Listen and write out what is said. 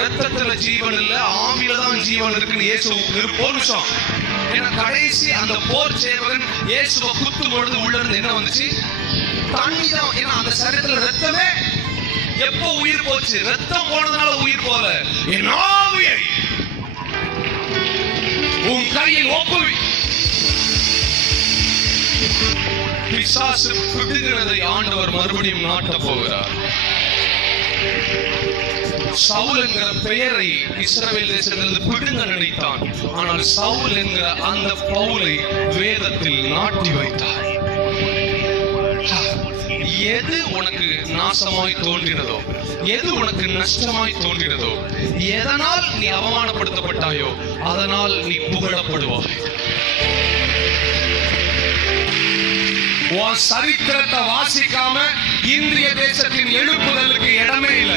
ரத்தத்துல ஜீவன் இல்ல, ஆவியில தான் ஜீவன் இருக்குன்னு இயேசு போனுச்சோம். ஏன்னா கடைசி அந்த போர் சேவகன் இயேசுவை குத்தும் பொழுது உள்ள இருந்து என்ன வந்துச்சு? தண்ணி தான். ஏன்னா அந்த சரீரத்துல ரத்தமே எப்போ உயிர் போச்சு? ரத்தம் போனதுனால உயிர் போல. என் ஆவியை உன் கையில் ஒப்புவி. பிசாசு பிடுங்கிறதை ஆண்டவர் மறுபடியும் நாட்ட போகிறார். சவுல் என்கிற பெயரை இஸ்ரவேல் தேசத்திலிருந்து பிடுங்க நினைத்தான். ஆனால் சவுல் என்கிற அந்த பவுலை வேதத்தில் நாட்டி வைத்தார். எது உனக்கு நாசமாய் தோன்றினதோ, எது உனக்கு நஷ்டமாய் தோன்றினதோ, எதனால் நீ அவமானப்படுத்தப்பட்டாயோ அதனால் நீ புகழப்படுவாய். உன் சரித்திரத்தை வாசிக்காம இந்திய தேசத்தின் எழுப்புதலுக்கு இடமே இல்லை.